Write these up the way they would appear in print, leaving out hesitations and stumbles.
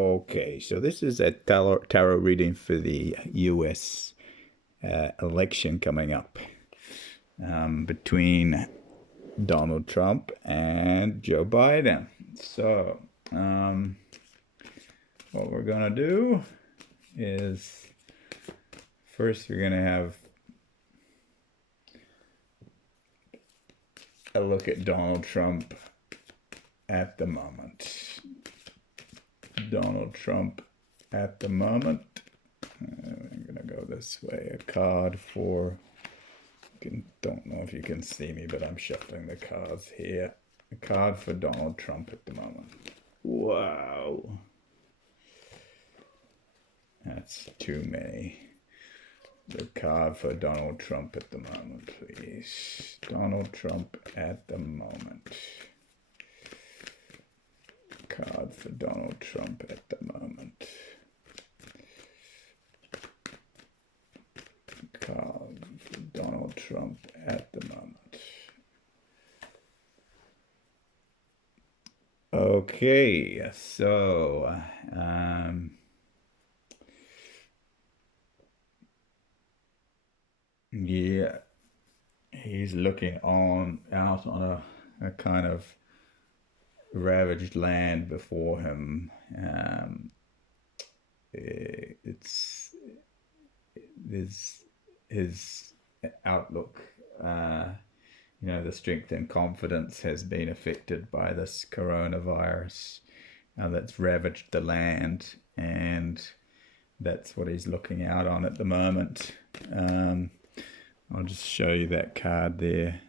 Okay, so this is a tarot reading for the US election coming up between Donald Trump and Joe Biden. So, what we're going to do is first we're going to have a look at Donald Trump at the moment. Donald Trump at the moment. I'm going to go this way. A card for, don't know if you can see me, but I'm shuffling the cards here. A card for Donald Trump at the moment. Wow. That's too many. The card for Donald Trump at the moment, please. Donald Trump at the moment. Card for Donald Trump at the moment. Card for Donald Trump at the moment. Okay, so yeah, he's looking out on a kind of ravaged land before him. There's his outlook. The strength and confidence has been affected by this coronavirus that's ravaged the land, and that's what he's looking out on at the moment. I'll just show you that card there.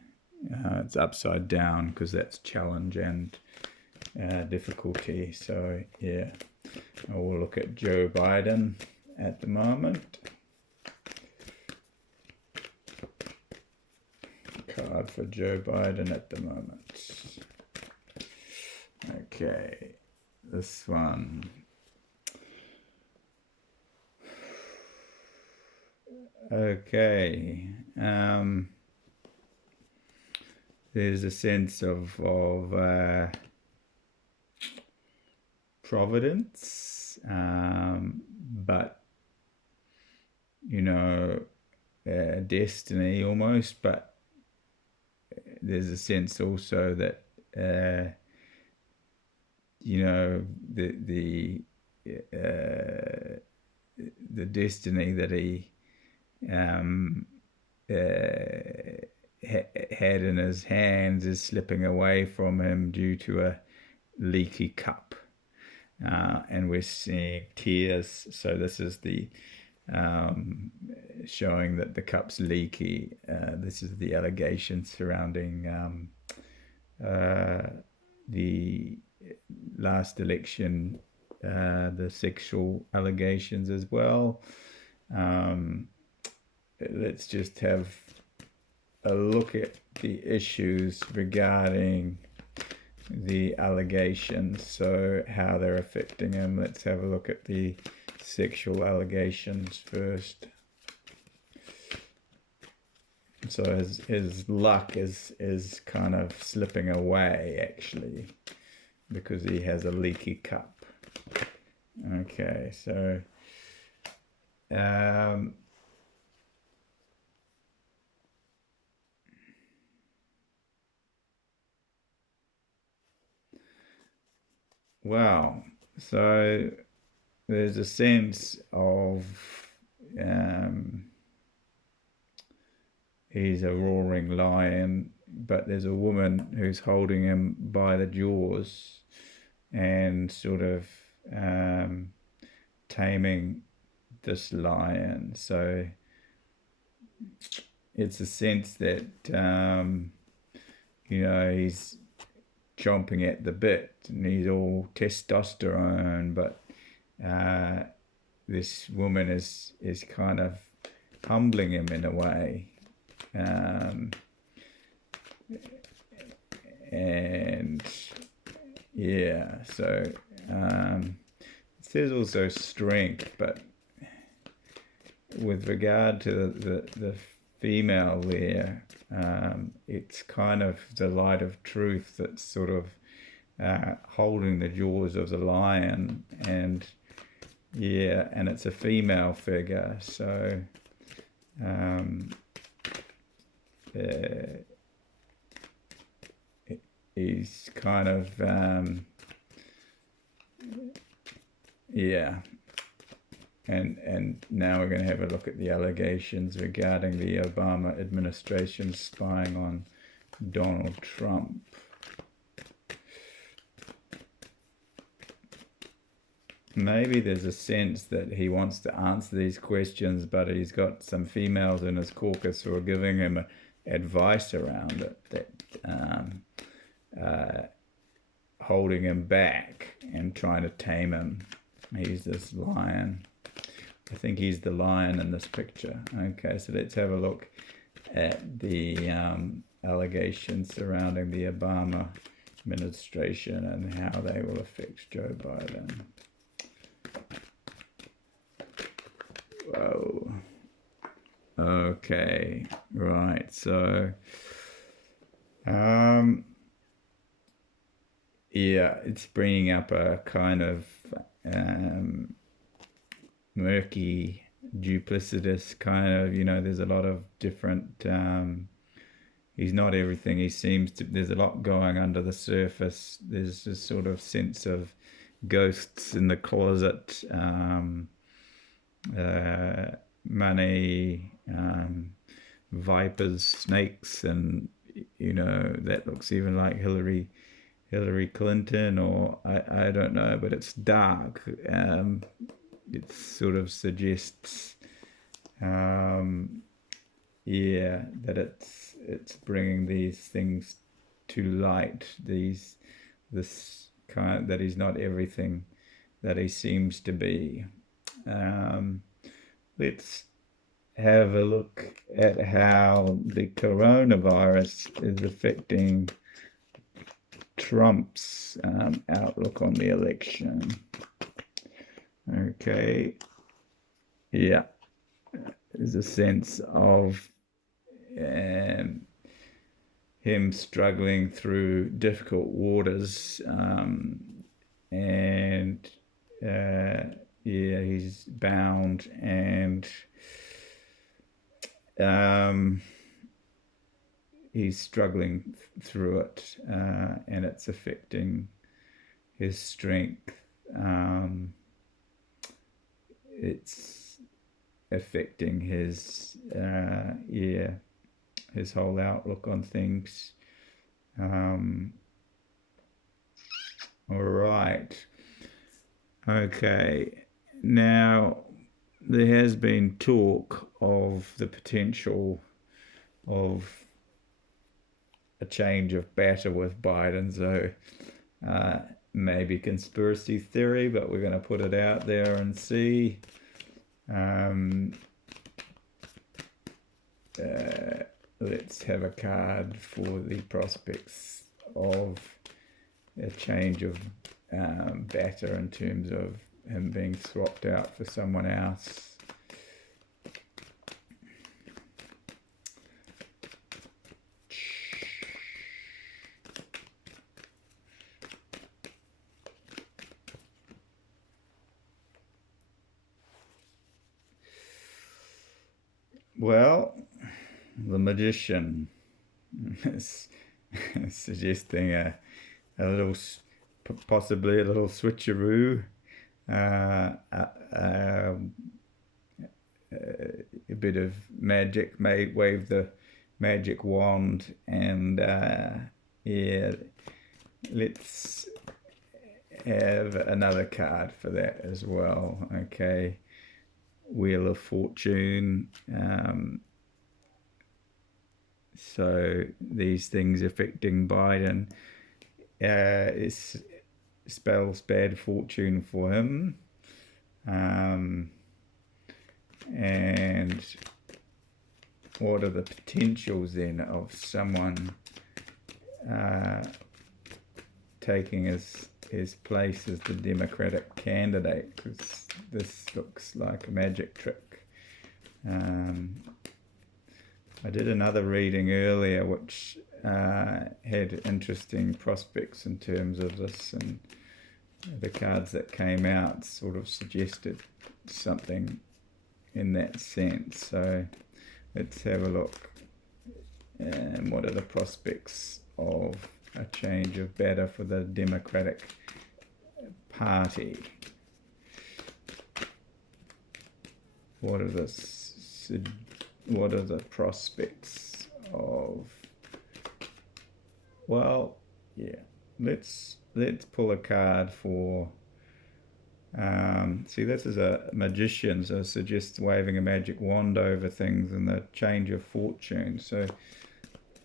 It's upside down because that's challenge and difficulty. So yeah, we'll look at Joe Biden at the moment. Card for Joe Biden at the moment. Okay, this one. Okay, there's a sense of providence, but destiny almost. But there's a sense also that the destiny that he had in his hands is slipping away from him due to a leaky cup, and we're seeing tears. So this is the showing that the cup's leaky. This is the allegations surrounding the last election, the sexual allegations as well. Let's just have a look at the issues regarding the allegations, so how they're affecting him. Let's have a look at the sexual allegations first. So his luck is kind of slipping away, actually, because he has a leaky cup. Okay, so wow. So there's a sense of he's a roaring lion, but there's a woman who's holding him by the jaws and sort of taming this lion. So it's a sense that he's chomping at the bit and he's all testosterone, but this woman is kind of humbling him in a way, and yeah, so it says also strength, but with regard to the female there, it's kind of the light of truth that's sort of holding the jaws of the lion, and yeah, and it's a female figure, so he's kind of yeah. And now we're going to have a look at the allegations regarding the Obama administration spying on Donald Trump. Maybe there's a sense that he wants to answer these questions, but he's got some females in his caucus who are giving him advice around it, that holding him back and trying to tame him. He's this lion. I think he's the lion in this picture. Okay, so let's have a look at the allegations surrounding the Obama administration and how they will affect Joe Biden. Whoa. Okay, right, so yeah, it's bringing up a kind of murky, duplicitous kind of, there's a lot of different, he's not everything he seems to. There's a lot going under the surface. There's this sort of sense of ghosts in the closet, money, vipers, snakes, and that looks even like Hillary Clinton, or I don't know, but it's dark. It sort of suggests, yeah, that it's bringing these things to light. This kind that he's not everything that he seems to be. Let's have a look at how the coronavirus is affecting Trump's outlook on the election. Okay, yeah, there's a sense of him struggling through difficult waters, and yeah, he's bound, and he's struggling through it, and it's affecting his strength. It's affecting his his whole outlook on things. All right. Okay. Now, there has been talk of the potential of a change of batter with Biden, so maybe conspiracy theory, but we're going to put it out there and see. Let's have a card for the prospects of a change of batter in terms of him being swapped out for someone else. Well, the Magician is suggesting a little, possibly a little switcheroo, a bit of magic, wave the magic wand, and yeah, let's have another card for that as well. Okay. Wheel of Fortune. So these things affecting Biden spells bad fortune for him. And what are the potentials then of someone taking his place as the Democratic candidate? Because this looks like a magic trick. I did another reading earlier which had interesting prospects in terms of this, and the cards that came out sort of suggested something in that sense. So let's have a look. And what are the prospects of a change of better for the Democratic Party? What are the prospects of? Well, yeah. Let's pull a card for. See, this is a magician, so it suggests waving a magic wand over things and the change of fortune. So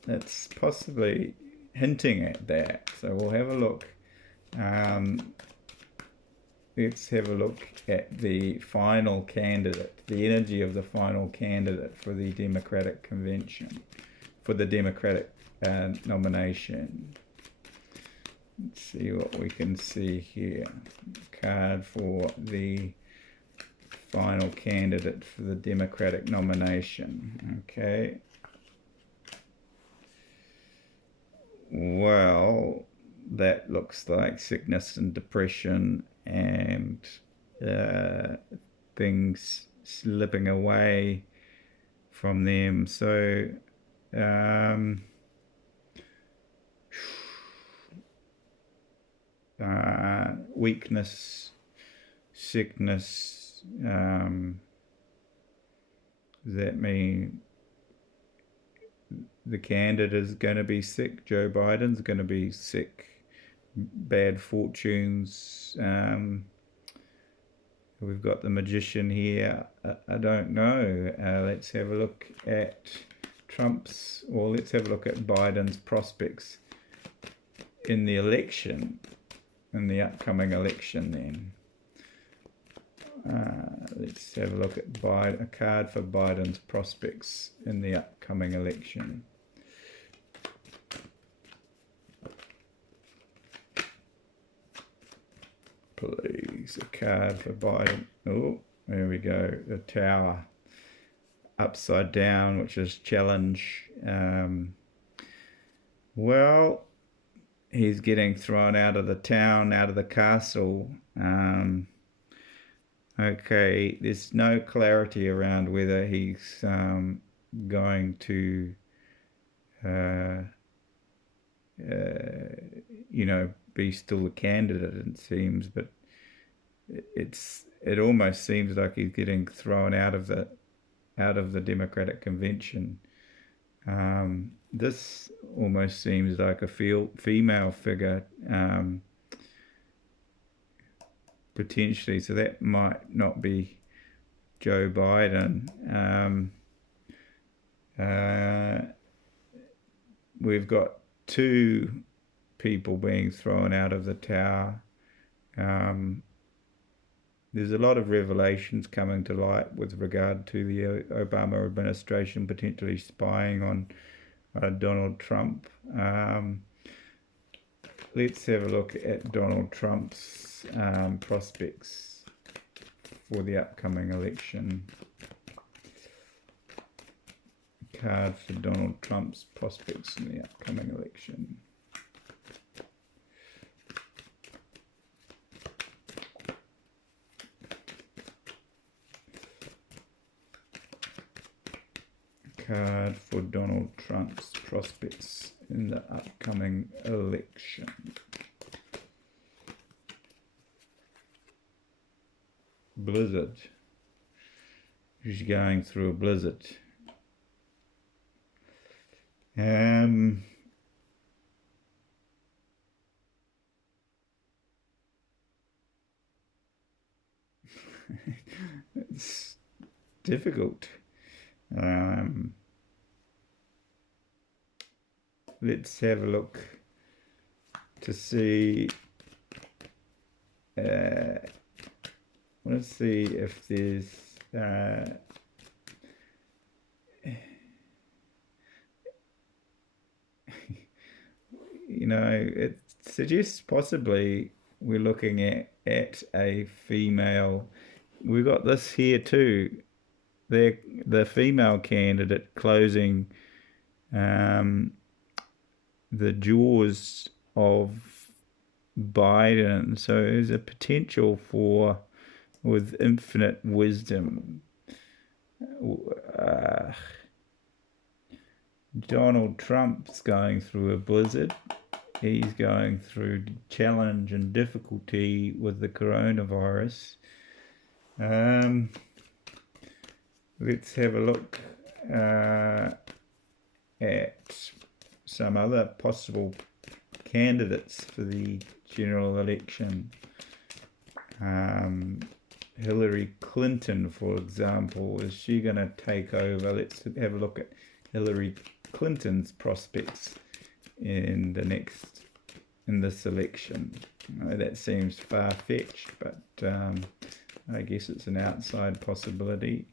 that's possibly hinting at that. So we'll have a look. Let's have a look at the final candidate, the energy of the final candidate for the Democratic Convention, for the Democratic nomination. Let's see what we can see here. Card for the final candidate for the Democratic nomination. Okay. Well, that looks like sickness and depression and things slipping away from them. So weakness, sickness, does that mean the candidate is going to be sick? Joe Biden's going to be sick, bad fortunes. We've got the magician here. I don't know. Let's have a look at Trump's, or let's have a look at Biden's prospects in the election, in the upcoming election then. Let's have a look at a card for Biden's prospects in the upcoming election. Please, a card for Biden. Oh, there we go. The Tower upside down, which is challenge. Well, he's getting thrown out of the town, out of the castle. Okay, there's no clarity around whether he's going to, be still a candidate, it seems, but it almost seems like he's getting thrown out of the Democratic Convention. This almost seems like a female figure, potentially, so that might not be Joe Biden. We've got two people being thrown out of the tower. There's a lot of revelations coming to light with regard to the Obama administration potentially spying on Donald Trump. Let's have a look at Donald Trump's prospects for the upcoming election. Card for Donald Trump's prospects in the upcoming election. Card for Donald Trump's prospects in the upcoming election. Blizzard. He's going through a blizzard. It's difficult. Let's have a look to see. Let's see if there's. It suggests possibly we're looking at a female. We've got this here too. The female candidate closing the jaws of Biden. So there's a potential for, with infinite wisdom, Donald Trump's going through a blizzard. He's going through challenge and difficulty with the coronavirus. Let's have a look at some other possible candidates for the general election. Hillary Clinton, for example, is she going to take over? Let's have a look at Hillary Clinton's prospects in this election. That seems far-fetched, but I guess it's an outside possibility.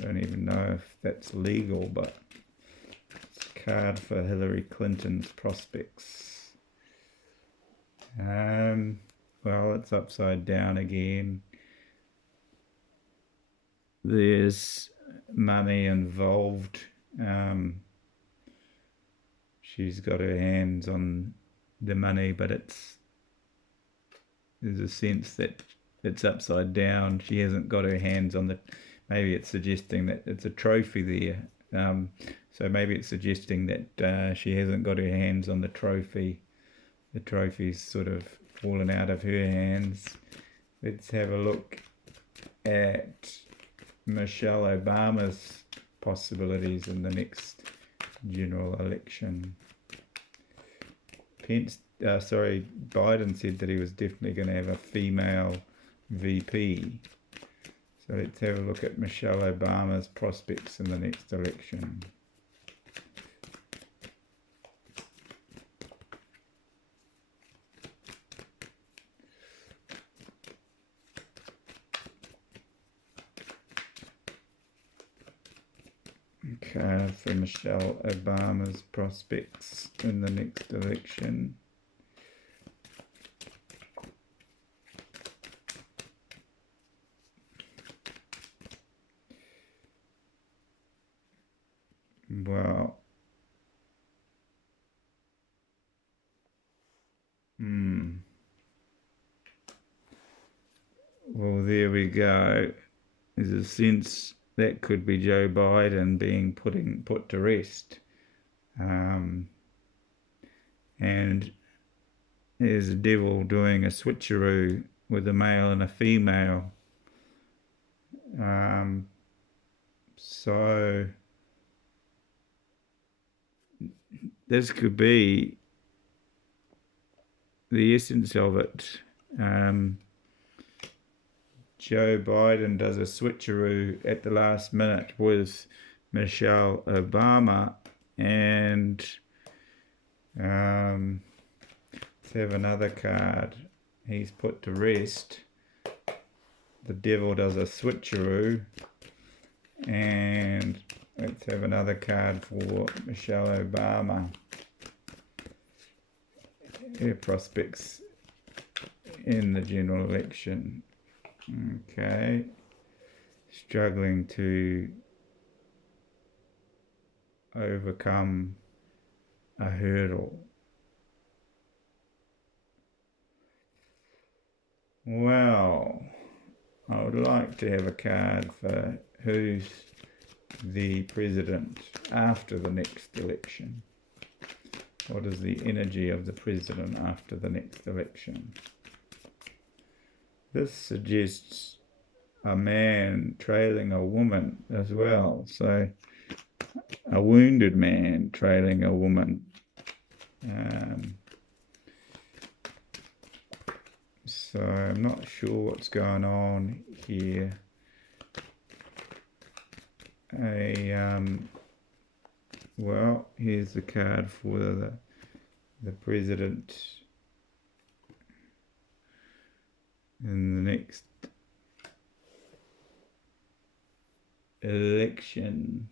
Don't even know if that's legal, but it's a card for Hillary Clinton's prospects. Well, it's upside down again. There's money involved. She's got her hands on the money, but there's a sense that it's upside down. She hasn't got her hands on the, maybe it's suggesting that it's a trophy there. So maybe it's suggesting that she hasn't got her hands on the trophy. The trophy's sort of fallen out of her hands. Let's have a look at Michelle Obama's possibilities in the next general election. Biden said that he was definitely going to have a female VP. So let's have a look at Michelle Obama's prospects in the next election. Okay, for Michelle Obama's prospects in the next election. Well, well, there we go. There's a sense that could be Joe Biden being put to rest. And there's a devil doing a switcheroo with a male and a female. So this could be the essence of it. Joe Biden does a switcheroo at the last minute with Michelle Obama, and let's have another card. He's put to rest. The devil does a switcheroo, and let's have another card for Michelle Obama. Her prospects in the general election. Okay, struggling to overcome a hurdle. Well, I would like to have a card for who's the president after the next election. What is the energy of the president after the next election? This suggests a man trailing a woman as well. So a wounded man trailing a woman. So I'm not sure what's going on here. Well, here's the card for the president in the next election.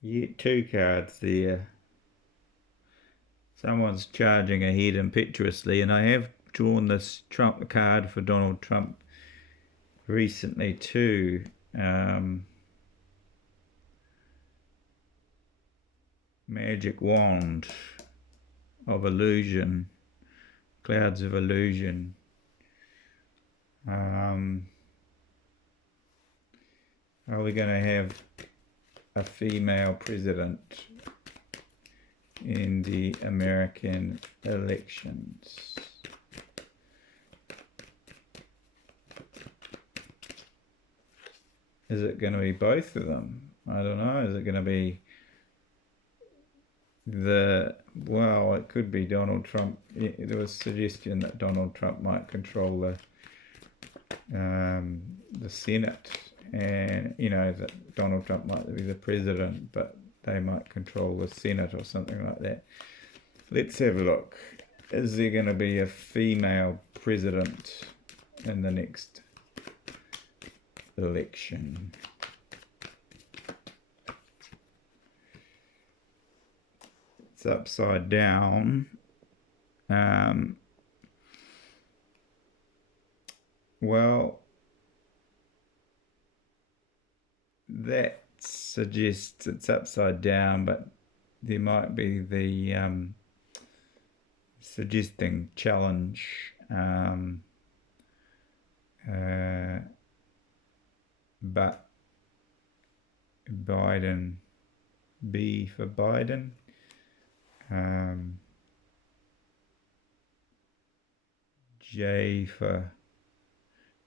Yeah, two cards there. Someone's charging ahead impetuously, and I have drawn this Trump card for Donald Trump recently too. Magic wand of illusion, clouds of illusion. Are we going to have a female president in the American elections? Is it going to be both of them? I don't know. Is it going to be well, it could be Donald Trump. There was a suggestion that Donald Trump might control the Senate, and that Donald Trump might be the president, but they might control the Senate or something like that. Let's have a look. Is there going to be a female president in the next election? It's upside down. Well, that suggests it's upside down, but there might be the suggesting challenge, but Biden, B for Biden, J for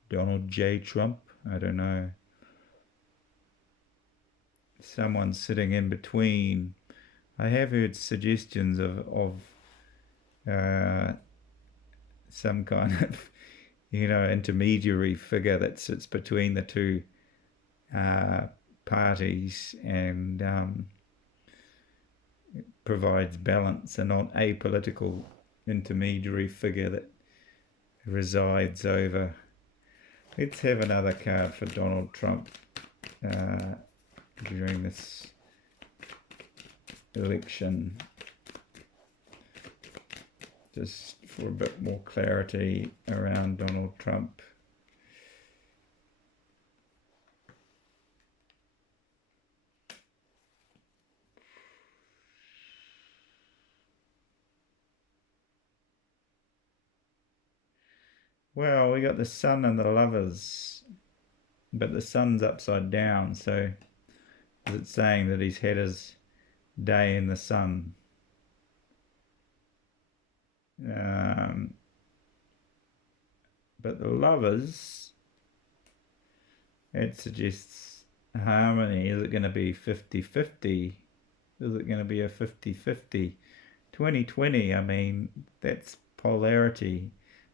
Donald J. Trump. I don't know. Someone sitting in between. I have heard suggestions of some kind of intermediary figure that sits between the two parties and provides balance, a non-apolitical intermediary figure that resides over. Let's have another card for Donald Trump during this election, just for a bit more clarity around Donald Trump. Well, we got the Sun and the Lovers, but the Sun's upside down, so is it saying that he's had his day in the sun? But the Lovers, it suggests harmony. Is it going to be 50-50? Is it going to be a 50-50? 2020, I mean, that's polarity.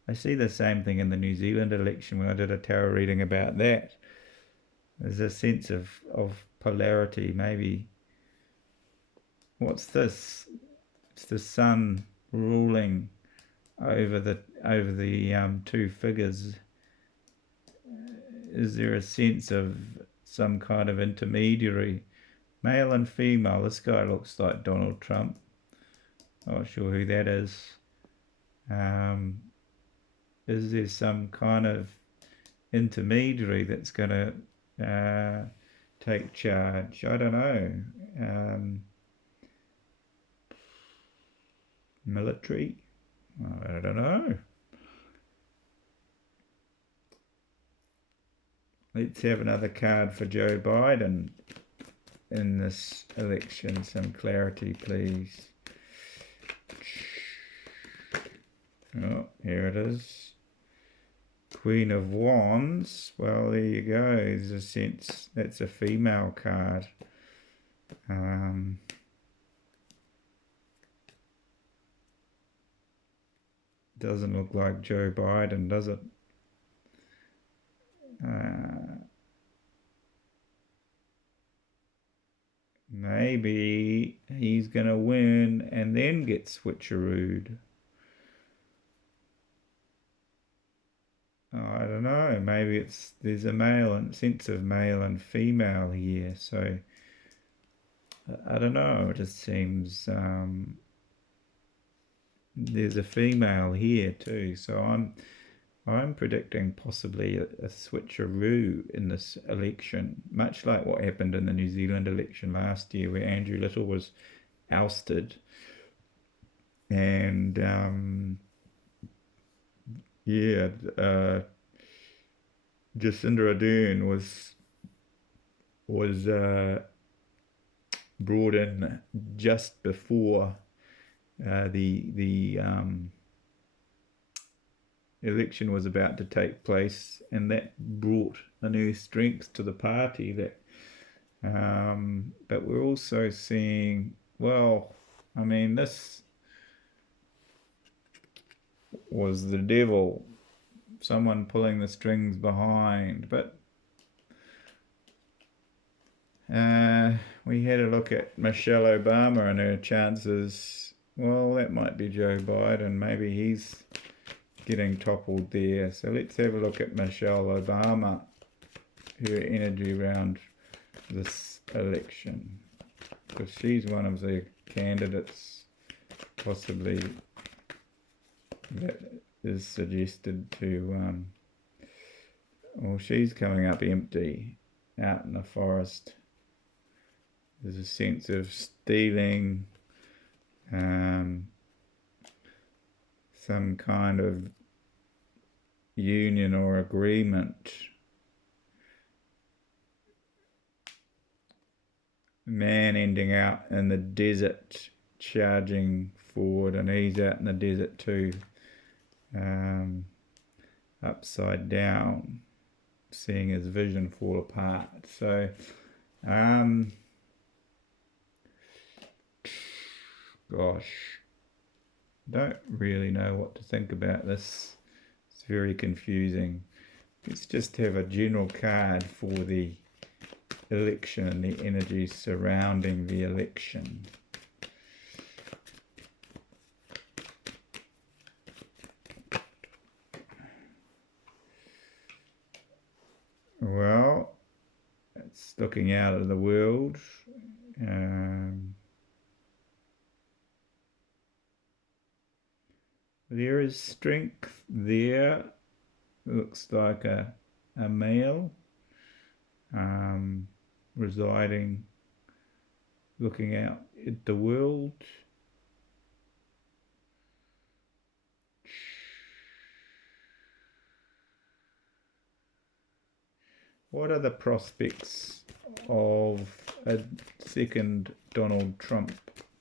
I see the same thing in the New Zealand election when I did a tarot reading about that. There's a sense of polarity. Maybe, what's this? It's the Sun ruling over the two figures. Is there a sense of some kind of intermediary, male and female? This guy looks like Donald Trump. I'm not sure who that is. Is there some kind of intermediary that's going to take charge? I don't know. Military? I don't know. Let's have another card for Joe Biden in this election. Some clarity, please. Oh, here it is. Queen of Wands. Well, there you go. There's a sense that's a female card. Doesn't look like Joe Biden, does it? Maybe he's going to win and then get switcherooed. I don't know. Maybe there's a male and sense of male and female here. So I don't know. It just seems there's a female here too. So I'm predicting possibly a switcheroo in this election, much like what happened in the New Zealand election last year, where Andrew Little was ousted, and yeah, Jacinda Ardern was brought in just before the election was about to take place, and that brought a new strength to the party. But we're also seeing, well, I mean, this was the devil, someone pulling the strings behind. But we had a look at Michelle Obama and her chances. Well, that might be Joe Biden. Maybe he's getting toppled there. So let's have a look at Michelle Obama, her energy around this election, because she's one of the candidates possibly that is suggested to well, she's coming up empty out in the forest. There's a sense of stealing, some kind of union or agreement. Man ending out in the desert, charging forward, and he's out in the desert too, upside down, seeing his vision fall apart. So gosh, don't really know what to think about this. It's very confusing. Let's just have a general card for the election and the energy surrounding the election. Well, it's looking out at the world. There is strength there. Looks like a male residing, looking out at the world. What are the prospects of a second Donald Trump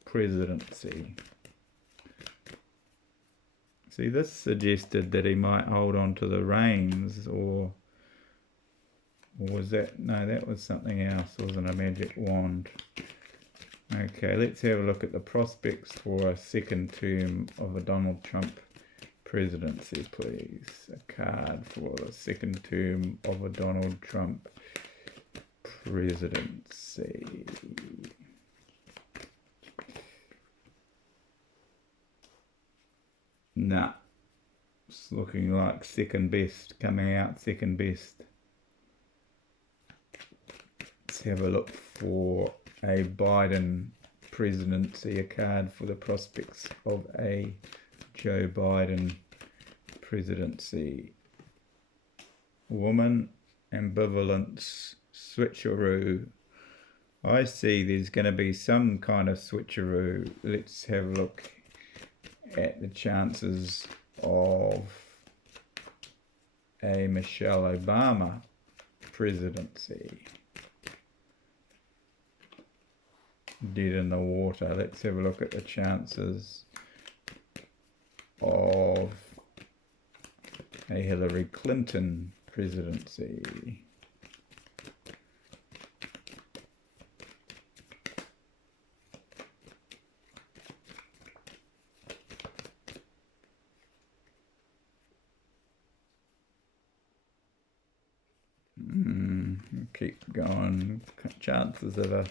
presidency? See, this suggested that he might hold on to the reins, or was that, no, that was something else, wasn't a magic wand. Okay, let's have a look at the prospects for a second term of a Donald Trump presidency, please. A card for the second term of a Donald Trump presidency. Nah, it's looking like second best, coming out second best. Let's have a look for a Biden presidency, a card for the prospects of a Joe Biden presidency. Woman, ambivalence, switcheroo. I see there's going to be some kind of switcheroo. Let's have a look at the chances of a Michelle Obama presidency. Dead in the water. Let's have a look at the chances of a Hillary Clinton presidency. Keep going. Chances of a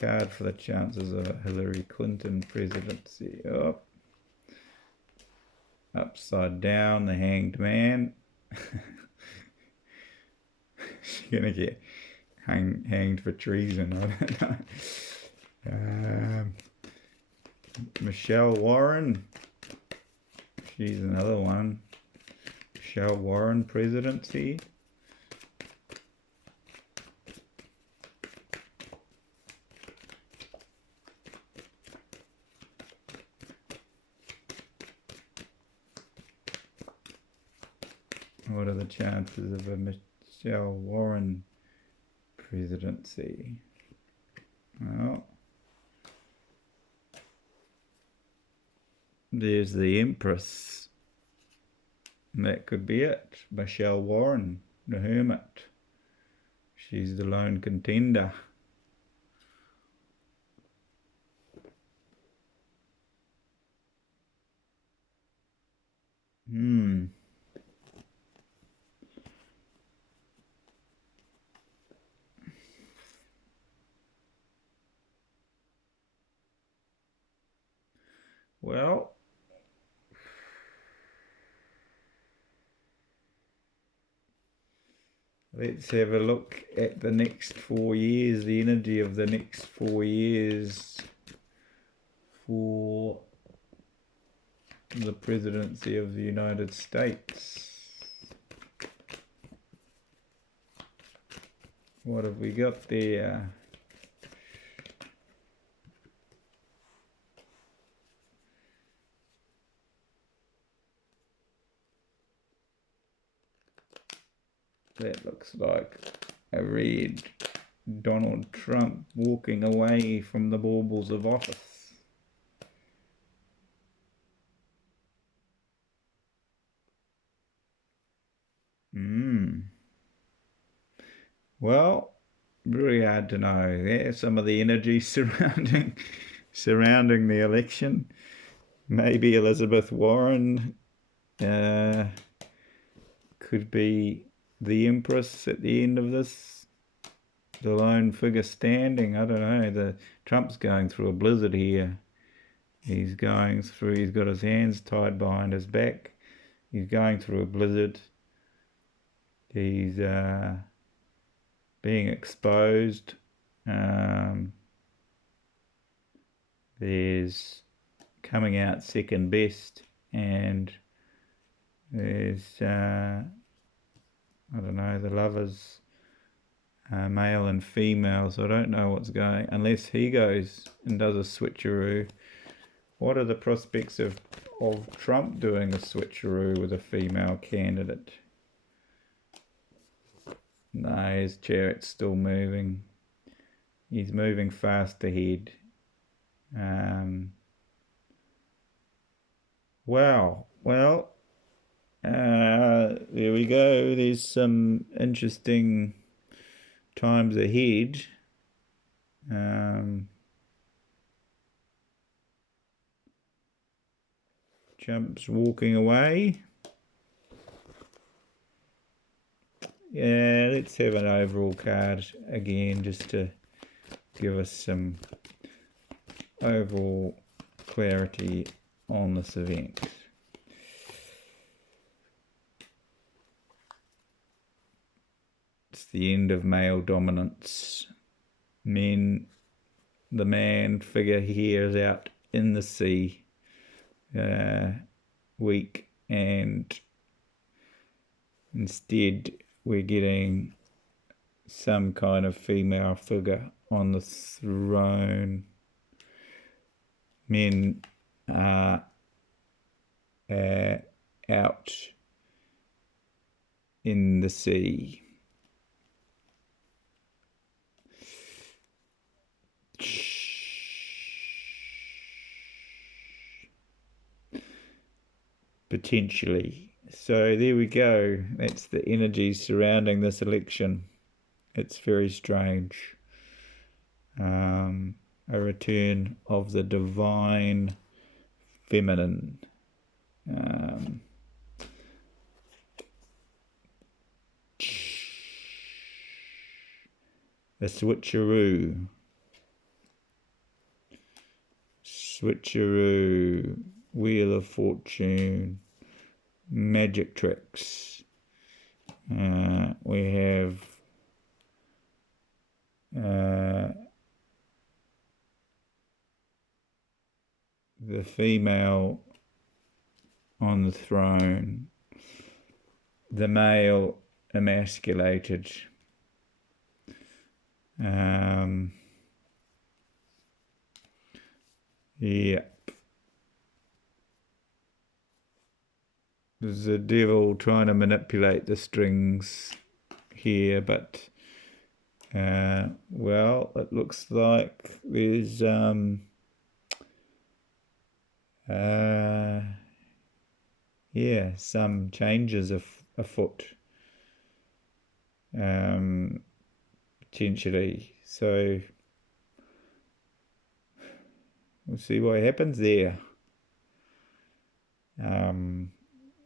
card for the chances of a Hillary Clinton presidency. Oh. Upside down, the hanged man. She's gonna get hanged for treason. I don't know. Michelle Warren. She's another one. Michelle Warren presidency. What are the chances of a Michelle Warren presidency? Well, there's the Empress. That could be it. Michelle Warren, the Hermit. She's the lone contender. Well, let's have a look at the next 4 years, the energy of the next 4 years for the presidency of the United States. What have we got there? That looks like a red Donald Trump walking away from the baubles of office. Well, very hard to know. There's some of the energy surrounding the election. Maybe Elizabeth Warren could be the Empress at the end of this. The lone figure standing. I don't know. Trump's going through a blizzard here. He's got his hands tied behind his back. He's going through a blizzard. He's being exposed. There's coming out second best, and there's I don't know, the lovers, male and female, so I don't know what's going, unless he goes and does a switcheroo. What are the prospects of Trump doing a switcheroo with a female candidate? No, his chariot's still moving. He's moving fast ahead. Wow. Well, there we go. There's some interesting times ahead. Trump's walking away. Yeah, let's have an overall card again just to give us some overall clarity on this event. It's the end of male dominance. The man figure here is out in the sea, weak, and instead we're getting some kind of female figure on the throne. Men are out in the sea. Potentially. So there we go. That's the energy surrounding this election. It's very strange. A return of the divine feminine. The switcheroo. Wheel of Fortune, magic tricks. We have the female on the throne. the male emasculated. Yeah. There's a devil trying to manipulate the strings here, but well, it looks like there's yeah, some changes afoot, potentially. So we'll see what happens there.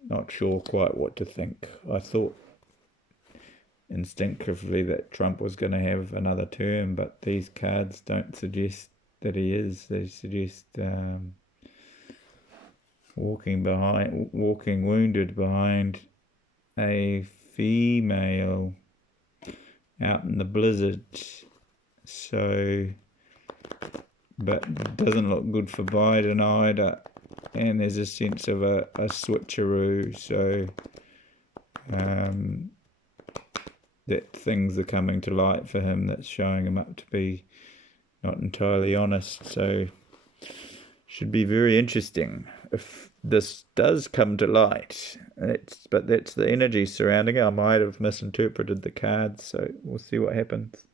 Not sure quite what to think. I thought instinctively that Trump was going to have another term, but these cards don't suggest that he is. They suggest walking wounded behind a female out in the blizzard. So, but doesn't look good for Biden either. And there's a sense of a switcheroo, so that things are coming to light for him that's showing him up to be not entirely honest. So should be very interesting if this does come to light. But that's the energy surrounding it. I might have misinterpreted the cards, so we'll see what happens.